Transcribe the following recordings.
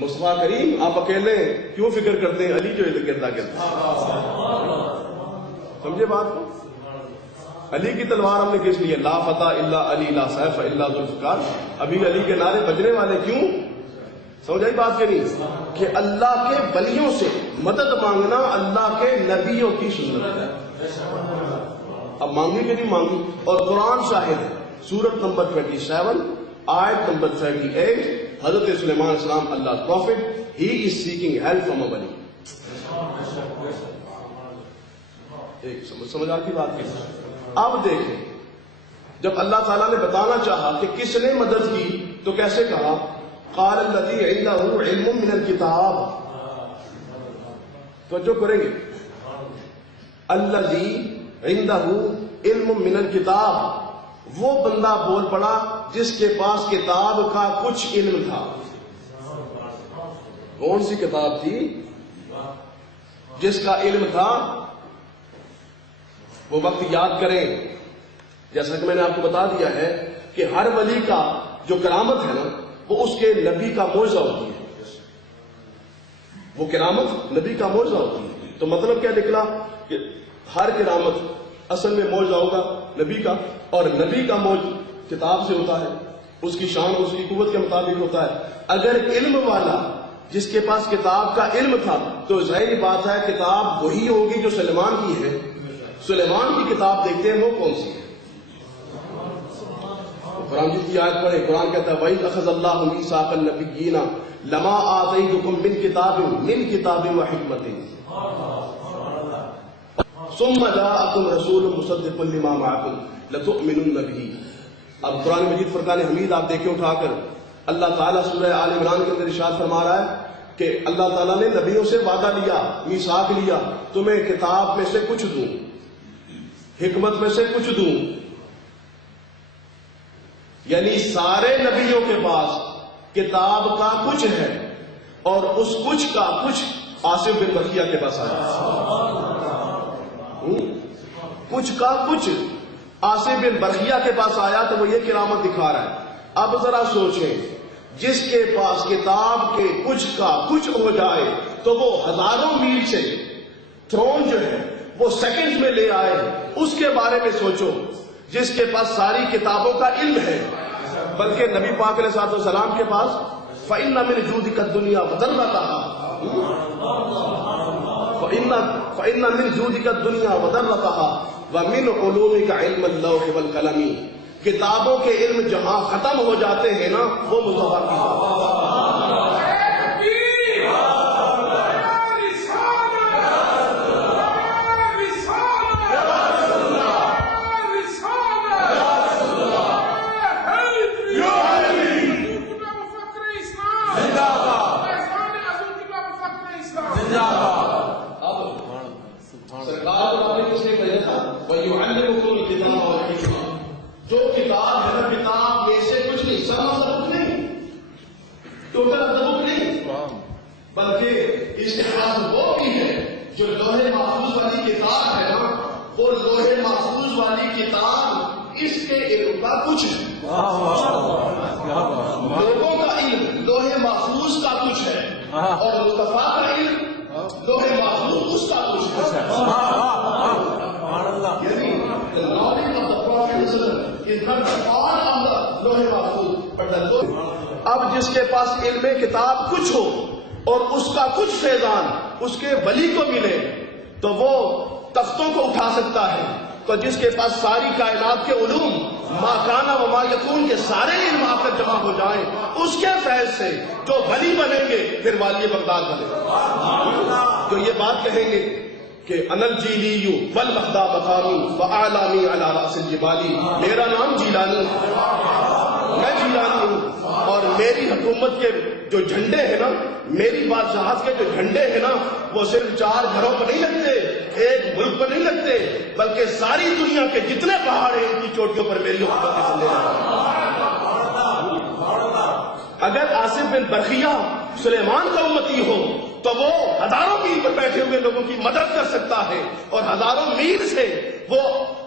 مصطفیٰ کریم آپ اکیلے کیوں فکر کرتے ہیں، علی جو ادھر گردا گردا. سمجھے بات کو؟ علی کی تلوار ہم نے کس لیے؟ لا فتح الا علی لا سیف الا ذوالفقار. ابھی علی کے نعرے بجنے والے کیوں؟ سمجھ آئی بات کہ نہیں؟ کہ اللہ کے ولیوں سے مدد مانگنا اللہ کے نبیوں کی سنت ہے. اب مانگی کہ نہیں مانگی؟ اور قرآن شاہد ہے. سورت نمبر 27 آیت نمبر 38 حضرت سلیمان السلام Allah prophet he is seeking help from a wali. ایک سمجھ آتی بات کی. اب دیکھیں جب اللہ تعالیٰ نے بتانا چاہا کہ کس نے مدد کی تو کیسے کہا؟ قال الذی عنده علم من الکتاب. توجہ کریں گے. الذی عنده علم من الکتاب، وہ بندہ بول پڑا جس کے پاس کتاب کا کچھ علم تھا. کون سی کتاب تھی؟ جس کا علم تھا. وہ وقت یاد کریں، جیسا کہ میں نے آپ کو بتا دیا ہے کہ ہر ولی کا جو کرامت ہے نا وہ اس کے نبی کا معجزہ ہوتی ہے. وہ کرامت نبی کا معجزہ ہوتی ہے. تو مطلب کیا نکلا کہ ہر کرامت اصل میں معجزہ ہوگا نبی کا، اور نبی کا معجزہ کتاب سے ہوتا ہے. اس کی شان اس کی قوت کے مطابق ہوتا ہے. اگر علم والا جس کے پاس کتاب کا علم تھا تو ظاہر بات ہے کتاب وہی ہوگی جو سلیمان کی ہے. سلیمان کی کتاب دیکھتے ہیں وہ کون سی ہے؟ قرآن کی آیت پڑھے. قرآن کہتا ہے وَإِذْ أَخَذَ اللَّهُ مِيثَاقَ النَّبِيِّينَ لَمَا آتَيْتُكُم مِّن كِتَابٍ وَحِكْمَةٍ ثُمَّ جَاءَكُمْ رَسُولٌ مُصَدِّقٌ لِّمَا مَعَكُمْ لَتُؤْمِنُنَّ بِهِ. اب قرآن مجید فرقان حمید آپ دیکھیں اٹھا کر، اللہ تعالیٰ سورہ آل عمران کے اندر ارشاد فرما رہا ہے کہ اللہ تعالیٰ نے نبیوں سے وعدہ لیا، میثاق لیا، تمہیں کتاب میں سے کچھ دوں، حکمت میں سے کچھ دوں. یعنی سارے نبیوں کے پاس کتاب کا کچھ ہے اور اس کچھ کا کچھ عاصم بن برقیہ کے پاس آیا. کچھ کا کچھ عاصم بن برقیہ کے پاس آیا تو وہ یہ کرامت دکھا رہا ہے. اب ذرا سوچیں، جس کے پاس کتاب کے کچھ کا کچھ ہو جائے تو وہ ہزاروں میل سے تھرون جو ہے وہ سیکنڈز میں لے آئے. اس کے بارے میں سوچو جس کے پاس ساری کتابوں کا علم ہے، بلکہ نبی پاک علیہ الصلوۃ والسلام کے پاس فَإِنَّ مِنْ جُودِكَ الدُّنْيَا وَضَرَّتَهَا فَإِنَّ مِنْ جُودِكَ الدُّنْيَا وَضَرَّتَهَا وَمِنْ عُلُومِكَ عِلْمَ اللَّوْحِ وَالْقَلَمِ. کتابوں کے علم جہاں ختم ہو جاتے ہیں نا وہ مصطفیٰ کی جو کتاب ہے نا، کتاب میں سے کچھ نہیں، سب مطلب نہیں، ٹوٹل مطلب نہیں، بلکہ اس کے پاس وہ بھی ہے جو لوہے محفوظ والی کتاب ہے نا، وہ لوہے محفوظ والی کتاب اس کے علم کا کچھ ہے. لوگوں کا علم لوہے محفوظ کا کچھ ہے اور مصطفیٰ کا علم لوہے محفوظ اس کا کچھ ہے. یعنی اب جس کے پاس علم کتاب کچھ ہو اور اس کا کچھ فیضان اس کے ولی کو ملے تو وہ تختوں کو اٹھا سکتا ہے. تو جس کے پاس ساری کائنات کے علوم ما کانا و ما یکون کے سارے علم آ کر جمع ہو جائیں، اس کے فیض سے جو ولی بنیں گے پھر والی بغداد بنے گا، جو یہ بات کہیں گے کہ انل جیلیو والبغدا مقامی وعالامی علی رأس الجبالی. میرا نام جیلانی، میں جیلانی ہوں اور میری حکومت کے جو جھنڈے ہیں نا، میری بادشاہت کے جو جھنڈے ہیں نا، وہ صرف 4 گھروں پر نہیں لگتے، ایک ملک پر نہیں لگتے، بلکہ ساری دنیا کے جتنے پہاڑ ہیں ان کی چوٹیوں پر میری حکومت کے جھنڈے ہیں. اگر عاصم بن برقیہ سلیمان کا امتی ہو تو وہ ہزاروں میل پر بیٹھے ہوئے لوگوں کی مدد کر سکتا ہے اور ہزاروں میل سے وہ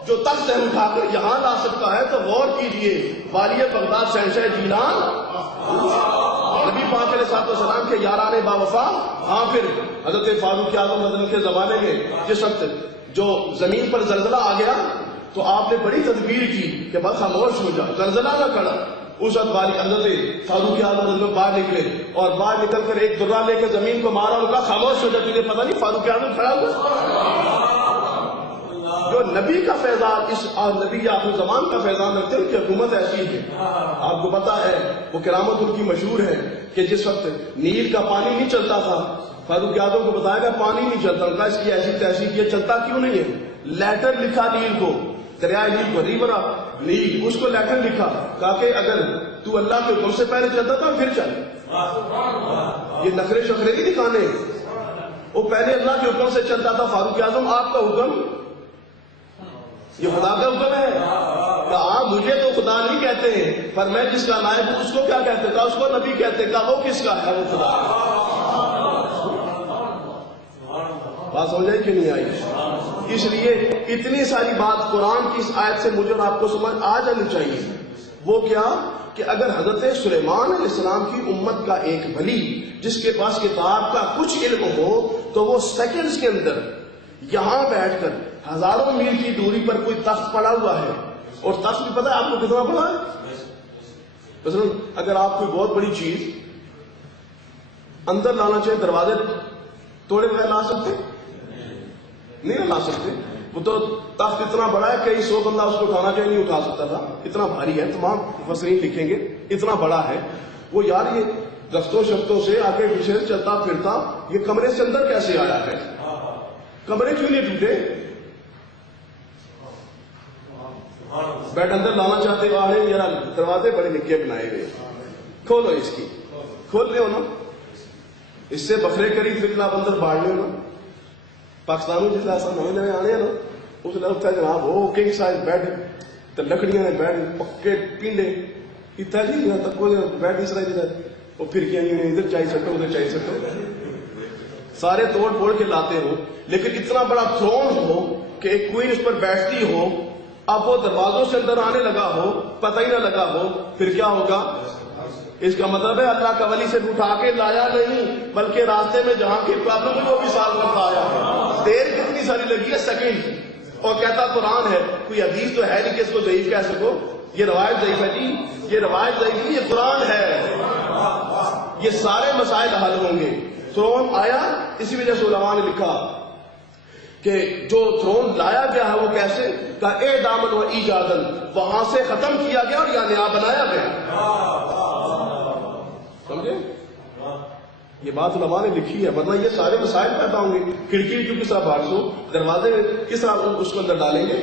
جو تخت ہے اٹھا کر یہاں لا سکتا ہے. تو غور کیجئے، والی بغداد شہنشاہ جیلان نبی پاک علیہ السلام کے یاران باوفا. ہاں پھر حضرت فاروق اعظم حضرت کے زمانے میں جس وقت جو زمین پر زلزلہ آ گیا تو آپ نے بڑی تدبیر کی کہ بس خاموش ہو جا، زلزلہ نہ کڑا. اس وقت والی حضرت فاروق اعظم حضرت باہر نکلے اور باہر نکل کر ایک درہ لے کے زمین کو مارا اور کہا خاموش ہو جا، تجھے پتہ نہیں فاروق اعظم کھڑا ہوا. جو نبی کا فیضان، اس نبی آخر زمان کا فیضان رکھتے ہیں، ان کی حکومت ایسی ہے. آپ کو پتا ہے وہ کرامت ان کی مشہور ہے کہ جس وقت نیل کا پانی نہیں چلتا تھا، فاروق اعظم کو بتایا گیا پانی نہیں چلتا. ان کا اس کی ایسی تحصیل یہ چلتا کیوں نہیں ہے؟ لیٹر لکھا نیل کو، دریائے نیل کو، ریور آف نیل، اس کو لیٹر لکھا کہا کہ اگر تو اللہ کے حکم سے پہلے چلتا تھا پھر چل. یہ نخرے شخرے نہیں دکھانے، وہ پہلے اللہ کے حکم سے چلتا تھا. فاروق اعظم آپ کا حکم یہ خدا کا حکم ہے کہ آپ مجھے تو خدا نہیں کہتے ہیں، پر میں جس کا نائب ہوں اس کو کیا کہتے تھا؟ اس کو نبی کہتے تھا. وہ کس کا ہے؟ وہ خدا. بات سمجھ آئی کہ نہیں آئی؟ اس لیے اتنی ساری بات قرآن کی اس آیت سے مجھے اور آپ کو سمجھ آ جانی چاہیے. وہ کیا کہ اگر حضرت سلیمان علیہ السلام کی امت کا ایک ولی جس کے پاس کتاب کا کچھ علم ہو تو وہ سیکنڈز کے اندر یہاں بیٹھ کر ہزاروں میل کی دوری پر کوئی تخت پڑا ہوا ہے، اور تخت بھی پتا ہے آپ کو کتنا بڑا ہے. مثلا اگر آپ کوئی بہت بڑی چیز اندر لانا چاہے، دروازے توڑے بغیر لا سکتے نہیں لا سکتے. وہ تو تخت اتنا بڑا ہے کئی 100 بندہ اس کو اٹھانا چاہے نہیں اٹھا سکتا تھا، اتنا بھاری ہے. تمام مفسرین لکھیں گے اتنا بڑا ہے. وہ یار یہ دفتوں شفتوں سے آگے پیچھے چلتا پھرتا یہ کمرے سے اندر کیسے آیا ہے؟ کمرے کیوں نہیں ٹوٹے؟ بیڈ اندر لانا چاہتے ہو، آنے ذرا دروازے بڑے نکے بنائے گئے، کھولو اس کی، کھول لے ہو نا. اس سے بکرے قریب فکلا بندر باڑ لے نا. پاکستانوں جس ایسا نئے نئے آنے ہیں نا، اس نے اتنا جناب وہ کنگ سائز بیڈ تو لکڑیاں نے بیڈ پکے پینڈے اتنا جی تک بیڈ اس طرح وہ پھرکیاں ادھر چاہیے سٹو ادھر چاہیے سٹو سارے توڑ پھوڑ کے لاتے ہو. لیکن اتنا بڑا تھرون ہو کہ ایک کوئین اس پر بیٹھتی ہو، اب وہ دروازوں سے اندر آنے لگا ہو، پتہ ہی نہ لگا ہو، پھر کیا ہوگا؟ اس کا مطلب ہے اللہ کا ولی سے اٹھا کے لایا نہیں، بلکہ راستے میں جہاں کی پرابلم ہوئی وہ بھی ساتھ کرتا آیا ہے. دیر کتنی ساری لگی ہے؟ سیکنڈ. اور کہتا قرآن ہے، کوئی حدیث تو ہے نہیں کہ اس کو ضعیف کہہ سکو. یہ روایت ضعیف ہے جی، یہ روایت ضعیف نہیں، یہ قرآن ہے. یہ سارے مسائل حل ہوں گے. تھرون آیا، اسی وجہ سے علماء نے لکھا کہ جو تھرون لایا گیا ہے وہ کیسے کا اے دامن و ایجادن، وہاں سے ختم کیا گیا اور یہاں نیا بنایا گیا. سمجھے؟ یہ بات علماء نے لکھی ہے، ورنہ یہ سارے مسائل پیدا ہوں گے. کھڑکی کیوں کس طرح بھاگ دو، دروازے کس طرح اس کو اندر ڈالیں گے؟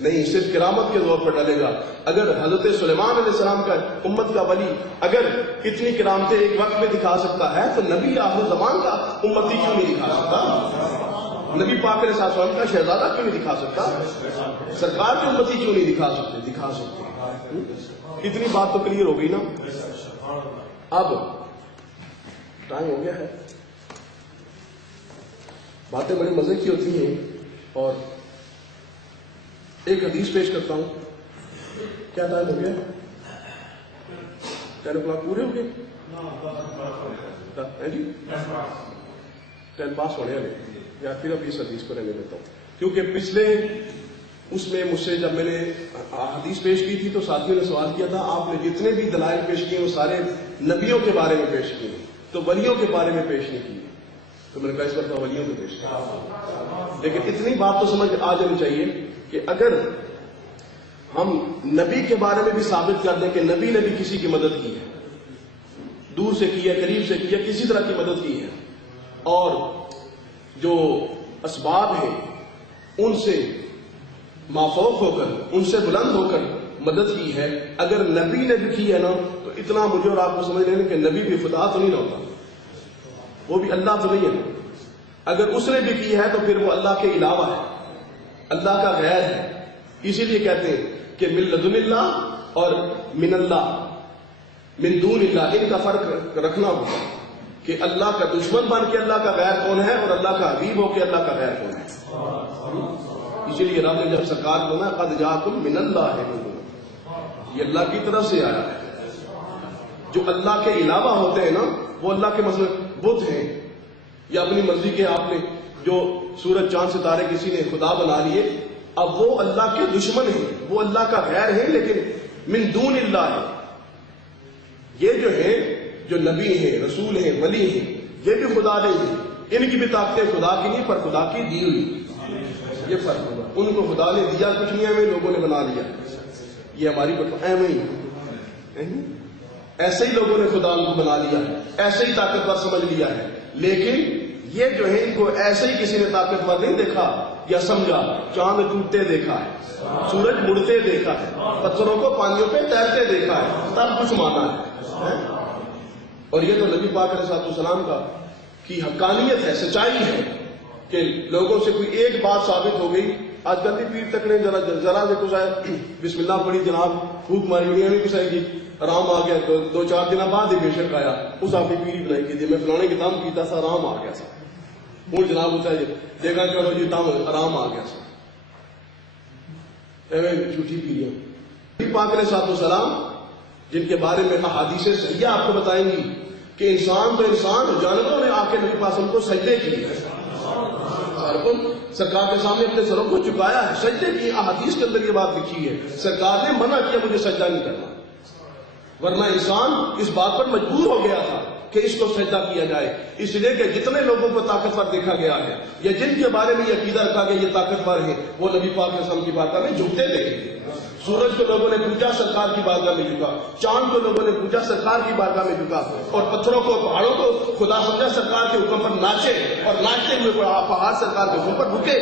نہیں، صرف کرامت کے طور پر ڈالے گا. اگر حضرت سلیمان علیہ السلام کا امت کا ولی اگر اتنی کرامتیں ایک وقت میں دکھا سکتا ہے تو نبی آخر زمان کا امتی کیوں نہیں دکھا سکتا؟ نبی پاک علیہ السلام کا شہزادہ کیوں نہیں دکھا سکتا؟ سرکار کی امتی کیوں نہیں دکھا سکتے؟ دکھا سکتے. اتنی بات تو کلیئر ہو گئی نا. اب ٹائم ہو گیا ہے. باتیں بڑی مزے کی ہوتی ہیں اور ایک حدیث پیش کرتا ہوں. کیا ٹائم ہو گیا؟ 10 o'clock پورے ہو گئے جی؟ 10 پاس ہونے والے یا پھر اب اس حدیث کو رہنے دیتا ہوں کیونکہ پچھلے اس میں مجھ سے جب میں نے حدیث پیش کی تھی تو ساتھیوں نے سوال کیا تھا آپ نے جتنے بھی دلائل پیش کیے وہ سارے نبیوں کے بارے میں پیش کیے تو ولیوں کے بارے میں پیش نہیں کیے. تو میں نے کہا اس بار ولیوں کو پیش کیا. لیکن اتنی بات تو سمجھ آ جانی چاہیے کہ اگر ہم نبی کے بارے میں بھی ثابت کر دیں کہ نبی نے بھی کسی کی مدد کی ہے، دور سے کی ہے، قریب سے کی ہے، کسی طرح کی مدد کی ہے، اور جو اسباب ہیں ان سے مافوق ہو کر، ان سے بلند ہو کر مدد کی ہے، اگر نبی نے بھی کی ہے نا تو اتنا مجھے اور آپ کو سمجھ لینا کہ نبی بھی خدا تو نہیں نہ ہوتا، وہ بھی اللہ تو نہیں ہے. اگر اس نے بھی کی ہے تو پھر وہ اللہ کے علاوہ ہے، اللہ کا غیر ہے. اسی لیے کہتے ہیں کہ من لدن اللہ اور من اللہ من دون اللہ، ان کا فرق رکھنا ہوگا کہ اللہ کا دشمن بن کے اللہ کا غیر کون ہے اور اللہ کا حبیب ہو کے اللہ کا غیر کون ہے. اسی لیے رب نے جب سرکار کو نا قد جاءکم من اللہ، یہ اللہ کی طرف سے آیا ہے. جو اللہ کے علاوہ ہوتے ہیں نا، وہ اللہ کے مثلا بت ہیں یا اپنی مرضی کے آپ نے جو سورج چاند ستارے کسی نے خدا بنا لیے، اب وہ اللہ کے دشمن ہیں، وہ اللہ کا غیر ہیں، لیکن من دون اللہ ہے۔ یہ جو ہیں، جو نبی ہیں، رسول ہیں، ولی ہیں، یہ بھی خدا نہیں ہیں، ان کی بھی طاقتیں خدا کی نہیں پر خدا کی دی ہوئی، یہ فرق ہوگا۔ ان کو خدا نے دیا کچھ نہیں، ہمیں لوگوں نے بنا لیا، یہ ہماری ایویں ہی ایسے ہی لوگوں نے خدا ان کو بنا لیا ہے، ایسے ہی طاقتور سمجھ لیا ہے، لیکن یہ جو ہے ان کو ایسے ہی کسی نے طاقتور نہیں دیکھا یا سمجھا۔ چاند ٹوٹتے دیکھا ہے، سورج مڑتے دیکھا ہے، پتھروں کو پانیوں پہ تیرتے دیکھا ہے، تب کچھ مانا ہے۔ اور یہ تو نبی پاک علیہ السلام کا کی حقانیت ہے، سچائی ہے کہ لوگوں سے کوئی ایک بات ثابت ہو گئی۔ آج کل بھی پیر تکڑے ذرا سے کچھ آئے، بسم اللہ پڑھی جناب، پھوک ماری ہوئی ہمیں کچھ آئے گی، آرام آ گیا، دو چار دن بعد ہی بے شک آیا، اس آپ نے پیری بنائی کی تھی، میں فلانے کے دام کیتا سا، آرام آ گیا سا، ہوں جناب اچھا دیکھا چلو جی تام آرام آ گیا سا، ایویں جھوٹی پیریاں۔ نبی پاک علیہ السلام جن کے بارے میں احادیث صحیحہ آپ کو بتائیں گی کہ انسان تو انسان، جانوروں نے آ کے نبی پاک کو سجدے کیے، سرکار کے سامنے اپنے سروں کو چکایا ہے، سجدے کی احادیث کے اندر یہ بات لکھی ہے۔ سرکار نے منع کیا مجھے سجدہ نہیں کرنا، ورنہ انسان اس بات پر مجبور ہو گیا تھا کہ اس کو سجدہ کیا جائے، اس لیے کہ جتنے لوگوں کو طاقتور دیکھا گیا ہے یا جن کے بارے میں یہ عقیدہ رکھا گیا یہ طاقتور ہے، وہ نبی پاک علیہ السلام کی بارگاہ میں جھکتے دیکھے۔ سورج کو لوگوں نے پوجا، سرکار کی بارگاہ میں جھکا، چاند کو لوگوں نے پوجا، سرکار کی بارگاہ میں جھکا، اور پتھروں کو، پہاڑوں کو خدا سمجھا، سرکار کے حکم پر ناچے، اور ناچتے ہوئے پہاڑ سرکار کے حکم پر رکے۔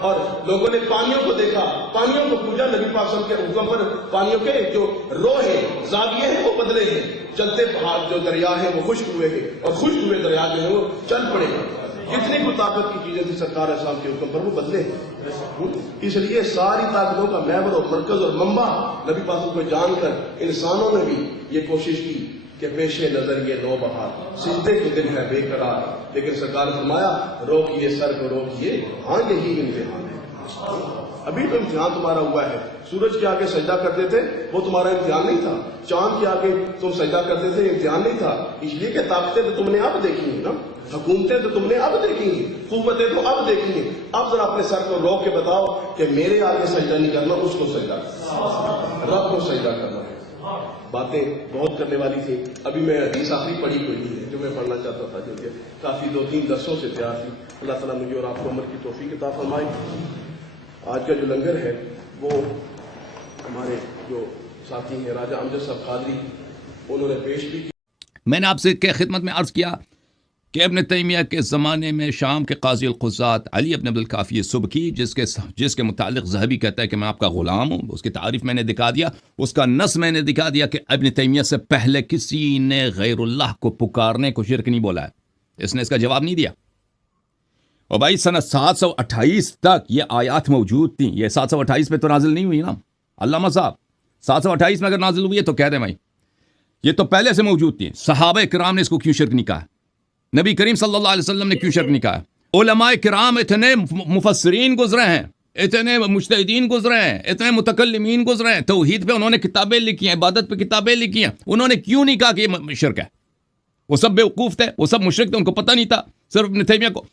اور لوگوں نے پانیوں کو دیکھا، پانیوں کو پوجا، نبی پاک صلی اللہ علیہ وسلم کے حکم پر پانیوں کے جو رو ہیں، زاویے ہیں، وہ بدلے ہیں، چلتے پہاڑ جو دریا ہیں وہ خشک ہوئے ہیں، اور خشک ہوئے دریا جو ہیں وہ چل پڑے ہیں۔ جتنی کوئی طاقت کی چیزیں تھی سرکار علیہ السلام کے حکم پر وہ بدلے ہیں۔ اس لیے ساری طاقتوں کا محور اور مرکز اور منبع نبی پاک کو جان کر انسانوں نے بھی یہ کوشش کی کہ پیش نظر یہ نو بہار، سجدے کے دن ہے بے قرار، لیکن سرکار نے فرمایا روکیے سر کو روکیے، ہاں یہی امتحان ہے، ابھی تو امتحان تمہارا ہوا ہے۔ سورج کے آگے سجدہ کرتے تھے وہ تمہارا امتحان نہیں تھا، چاند کے آگے تم سجدہ کرتے تھے امتحان نہیں تھا، اس لیے کہ طاقتیں تو تم نے اب دیکھی ہیں نا، حکومتیں تو تم نے اب دیکھی ہیں، قوتیں تو اب دیکھی ہیں، اب ذرا اپنے سر کو روک کے بتاؤ کہ میرے آگے سجدہ نہیں کرنا، اس کو سجدہ کرنا، رب کو سجدہ کرنا ہے۔ باتیں بہت کرنے والی تھی، ابھی میں حدیث آخری پڑھی کوئی نہیں ہے جو میں پڑھنا چاہتا تھا، جو کہ کافی 2-3 درسوں سے تیار تھی۔ اللہ تعالیٰ مجھے اور آپ کو عمل کی توفیق عطا فرمائے۔ آج کا جو لنگر ہے وہ ہمارے جو ساتھی ہیں راجہ امجد صاحب قادری، انہوں نے پیش بھی کی۔ میں نے آپ سے خدمت میں عرض کیا کہ ابن تیمیہ کے زمانے میں شام کے قاضی القضات علی ابن عبدالکافی سبکی، جس کے متعلق ذہبی کہتا ہے کہ میں آپ کا غلام ہوں، اس کی تعریف میں نے دکھا دیا، اس کا نص میں نے دکھا دیا کہ ابن تیمیہ سے پہلے کسی نے غیر اللہ کو پکارنے کو شرک نہیں بولا ہے، اس نے اس کا جواب نہیں دیا۔ اور بھائی سنہ 728 تک یہ آیات موجود تھیں، یہ 728 پہ تو نازل نہیں ہوئی نا علامہ صاحب، 728 میں اگر نازل ہوئی ہے تو کہہ دیں بھائی یہ تو پہلے سے موجود تھی۔ صحابہ کرام نے اس کو کیوں شرک نہیں کہا؟ نبی کریم صلی اللہ علیہ وسلم نے کیوں شرک نہیں کہا؟ علماء کرام اتنے مفسرین گزرے ہیں، اتنے مجتہدین گزرے ہیں، اتنے متکلمین گزرے ہیں، توحید پہ انہوں نے کتابیں لکھی ہیں، عبادت پہ کتابیں لکھی ہیں، انہوں نے کیوں نہیں کہا کہ یہ شرک ہے؟ وہ سب بیوقوف تھے، وہ سب مشرک تھے، ان کو پتہ نہیں تھا، صرف ابن تیمیہ کو